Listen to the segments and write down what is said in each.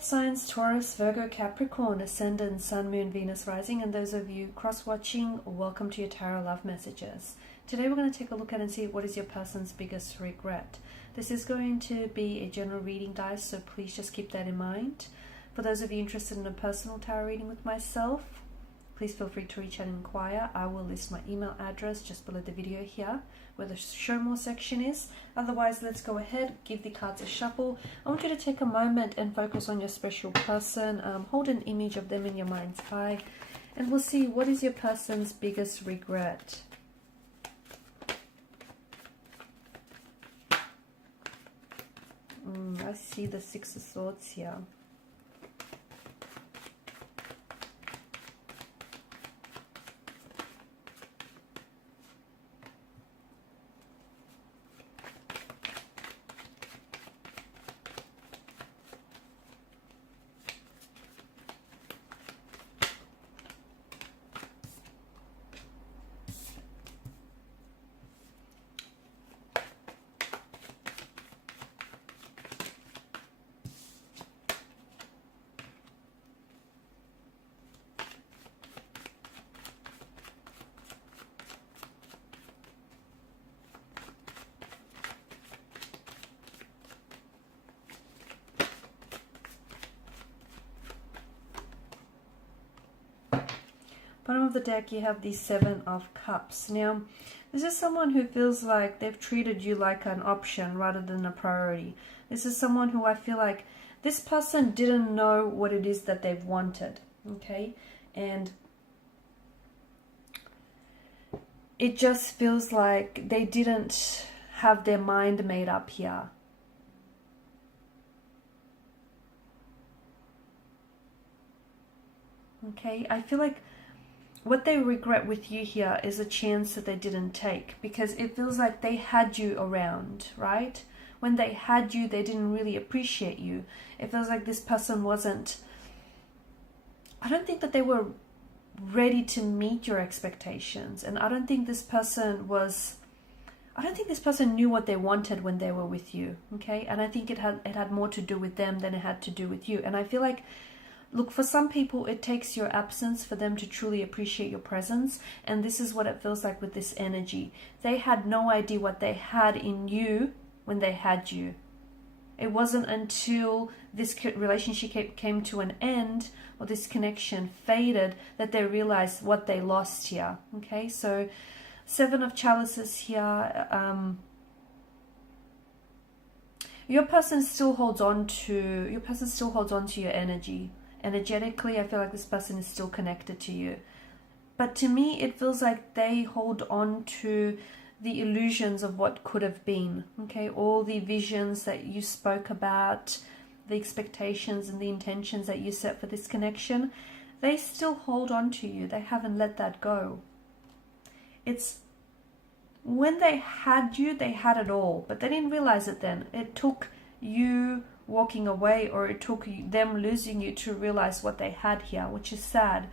earth signs Taurus, Virgo, Capricorn, Ascendant, Sun, Moon, Venus, Rising, and those of you cross-watching, welcome to your Tarot Love Messages. Today we're going to take a look at and see what is your person's biggest regret. This is going to be a general reading, guys, so please just keep that in mind. For those of you interested in a personal tarot reading with myself, please feel free to reach out and inquire. I will list my email address just below the video here, where the show more section is. Otherwise, let's go ahead, give the cards a shuffle. I want you to take a moment and focus on your special person. Hold an image of them in your mind's eye, and we'll see what is your person's biggest regret. I see the Six of Swords here. Bottom of the deck, you have the Seven of Cups. Now, this is someone who feels like they've treated you like an option rather than a priority. This is someone who I feel like this person didn't know what it is that they've wanted, okay? And it just feels like they didn't have their mind made up here. Okay, I feel like what they regret with you here is a chance that they didn't take, because it feels like they had you around, right? When they had you, they didn't really appreciate you. It feels like this person wasn't, I don't think that they were ready to meet your expectations. And I don't think this person knew what they wanted when they were with you, okay? And I think it had more to do with them than it had to do with you. And I feel like, look, for some people, it takes your absence for them to truly appreciate your presence. And this is what it feels like with this energy. They had no idea what they had in you when they had you. It wasn't until this relationship came to an end, or this connection faded, that they realized what they lost here. Okay, so Seven of Chalices here. Your person still holds on to your energy. Energetically, I feel like this person is still connected to you. But to me, it feels like they hold on to the illusions of what could have been. Okay, all the visions that you spoke about, the expectations and the intentions that you set for this connection, they still hold on to you. They haven't let that go. It's when they had you, they had it all, but they didn't realize it then. It took you walking away, or it took them losing you to realize what they had here, which is sad.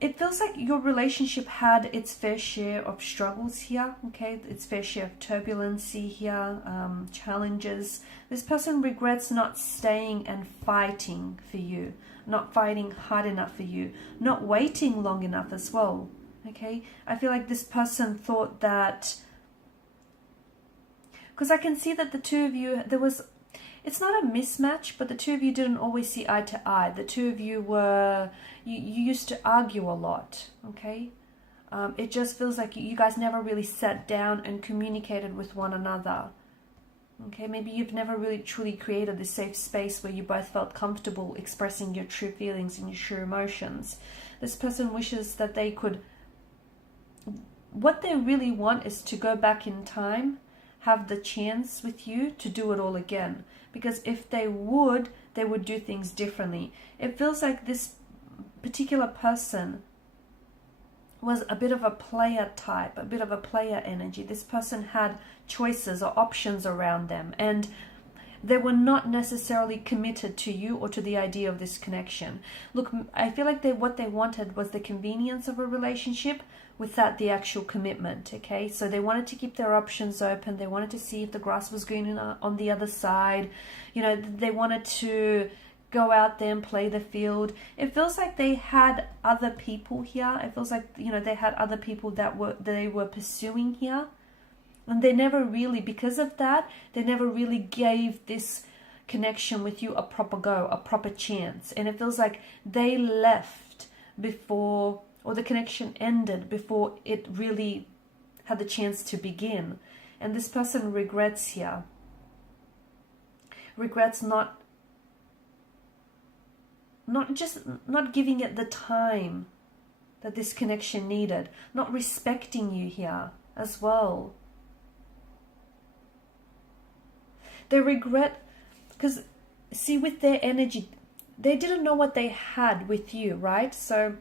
It feels like your relationship had its fair share of struggles here, okay? Its fair share of turbulency here, challenges. This person regrets not staying and fighting for you, not fighting hard enough for you, not waiting long enough as well, okay? I feel like this person thought that, because I can see that the two of you, it's not a mismatch, but the two of you didn't always see eye to eye. The two of you you used to argue a lot, okay? It just feels like you guys never really sat down and communicated with one another, okay? Maybe you've never really truly created this safe space where you both felt comfortable expressing your true feelings and your true emotions. This person wishes that they could, what they really want is to go back in time, have the chance with you to do it all again. Because if they would do things differently. It feels like this particular person was a bit of a player type, a bit of a player energy. This person had choices or options around them. And they were not necessarily committed to you or to the idea of this connection. Look, I feel like what they wanted was the convenience of a relationship without the actual commitment, okay? So they wanted to keep their options open. They wanted to see if the grass was green on the other side. You know, they wanted to go out there and play the field. It feels like they had other people here. It feels like, you know, they had other people that they were pursuing here. And they never really, because of that, they never really gave this connection with you a proper go, a proper chance. And it feels like they left before, or the connection ended before it really had the chance to begin. And this person regrets here. Regrets not giving it the time that this connection needed. Not respecting you here as well. They regret, because see, with their energy, they didn't know what they had with you, right? So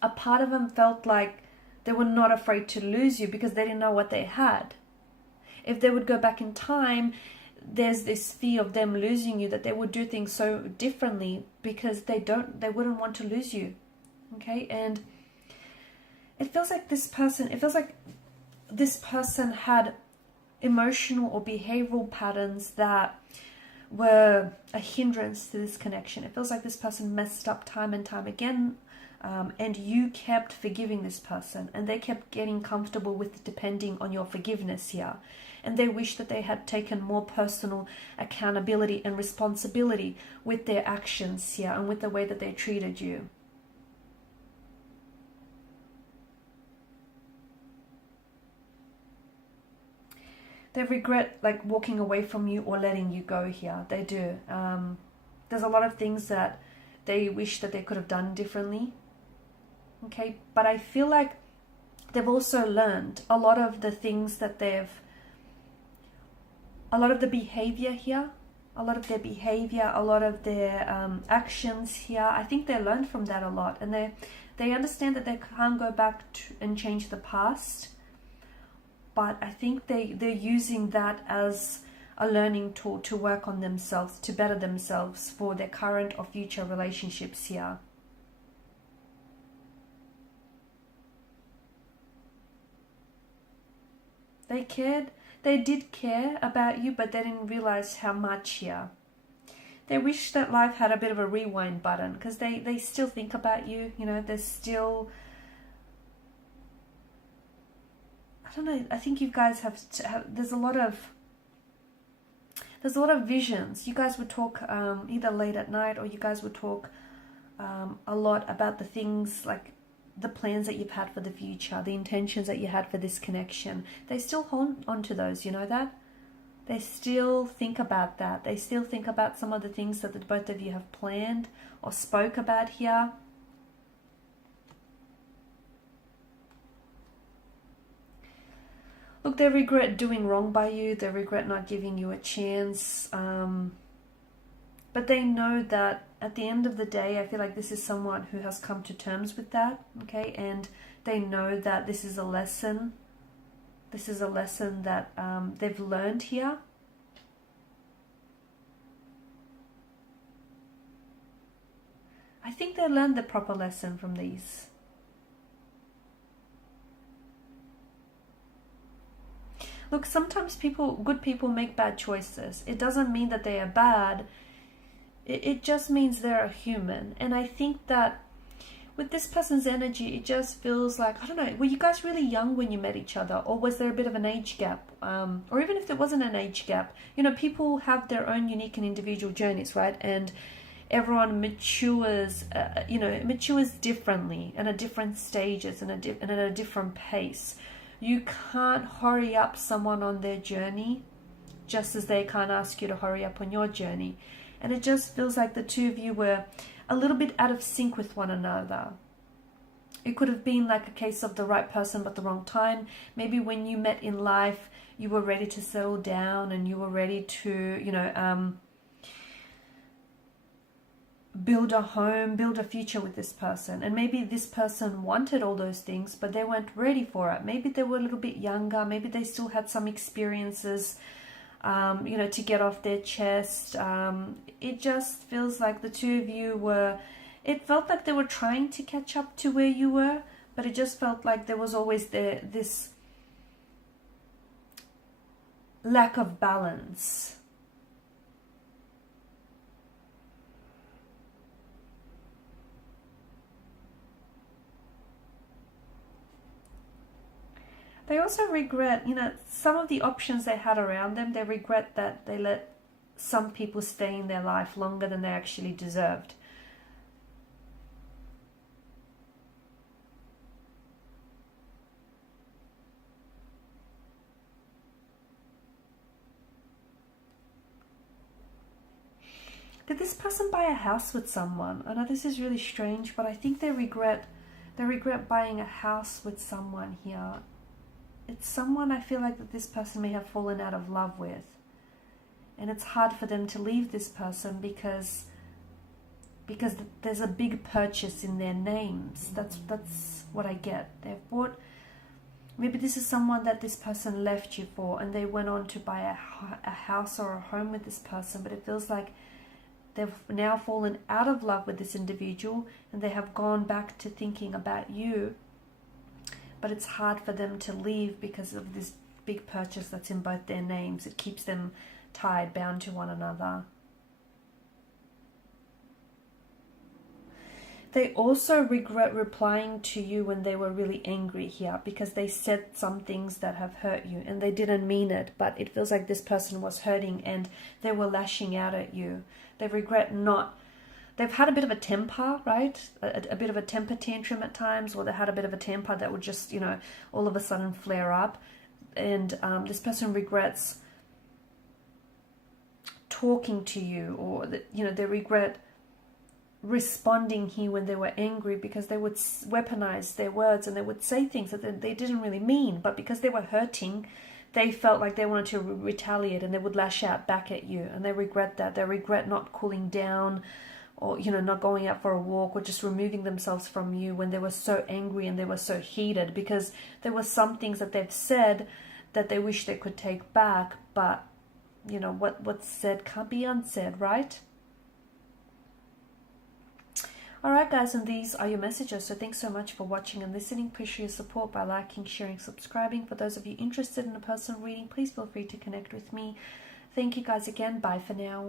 a part of them felt like they were not afraid to lose you because they didn't know what they had. If they would go back in time, there's this fear of them losing you, that they would do things so differently because they wouldn't want to lose you. Okay? And it feels like this person had emotional or behavioral patterns that were a hindrance to this connection. It feels like this person messed up time and time again, and you kept forgiving this person, and they kept getting comfortable with depending on your forgiveness here. And they wish that they had taken more personal accountability and responsibility with their actions here and with the way that they treated you. They regret like walking away from you or letting you go here. They do. There's a lot of things that they wish that they could have done differently. Okay, but I feel like they've also learned a lot of the things that a lot of the behavior here, a lot of their behavior, a lot of their actions here. I think they learned from that a lot, and they understand that they can't go back and change the past. But I think they're using that as a learning tool to work on themselves, to better themselves for their current or future relationships here. They cared. They did care about you, but they didn't realize how much here. They wish that life had a bit of a rewind button, because they still think about you. You know, they're still... I don't know, I think you guys have there's a lot of visions. You guys would talk either late at night, or you guys would talk a lot about the things, like the plans that you've had for the future, the intentions that you had for this connection. They still hold on to those, you know that? They still think about that. They still think about some of the things that the both of you have planned or spoke about here. Look, they regret doing wrong by you. They regret not giving you a chance. But they know that at the end of the day, I feel like this is someone who has come to terms with that. Okay, and they know that this is a lesson. This is a lesson that they've learned here. I think they learned the proper lesson from these. Look, sometimes good people make bad choices. It doesn't mean that they are bad. It just means they're a human. And I think that with this person's energy, it just feels like, I don't know, were you guys really young when you met each other? Or was there a bit of an age gap? Or even if there wasn't an age gap, you know, people have their own unique and individual journeys, right? And everyone matures, matures differently and at different stages and at a different pace. You can't hurry up someone on their journey, just as they can't ask you to hurry up on your journey. And it just feels like the two of you were a little bit out of sync with one another. It could have been like a case of the right person but the wrong time. Maybe when you met in life, you were ready to settle down and you were ready to, build a home, build a future with this person. And maybe this person wanted all those things, but they weren't ready for it. Maybe they were a little bit younger. Maybe they still had some experiences you know, to get off their chest. It just feels like the two of you were, it felt like they were trying to catch up to where you were, but it just felt like there was always this lack of balance. They also regret, you know, some of the options they had around them. They regret that they let some people stay in their life longer than they actually deserved. Did this person buy a house with someone? I know this is really strange, but I think they regret buying a house with someone here. It's someone I feel like that this person may have fallen out of love with. And it's hard for them to leave this person because there's a big purchase in their names. That's what I get. They've bought, maybe this is someone that this person left you for, and they went on to buy a house or a home with this person, but it feels like they've now fallen out of love with this individual and they have gone back to thinking about you. But it's hard for them to leave because of this big purchase that's in both their names. It keeps them tied, bound to one another. They also regret replying to you when they were really angry here, because they said some things that have hurt you and they didn't mean it, but it feels like this person was hurting and they were lashing out at you. They regret not... They've had a bit of a temper, right? A bit of a temper tantrum at times, or they had a bit of a temper that would just, you know, all of a sudden flare up. And this person regrets talking to you, or, you know, they regret responding here when they were angry, because they would weaponize their words and they would say things that they didn't really mean, but because they were hurting, they felt like they wanted to retaliate and they would lash out back at you, and they regret that. They regret not cooling down, or, you know, not going out for a walk, or just removing themselves from you when they were so angry and they were so heated, because there were some things that they've said that they wish they could take back, but, you know, what's said can't be unsaid, right? Alright guys, and these are your messages. So thanks so much for watching and listening. Appreciate your support by liking, sharing, subscribing. For those of you interested in a personal reading, please feel free to connect with me. Thank you guys again. Bye for now.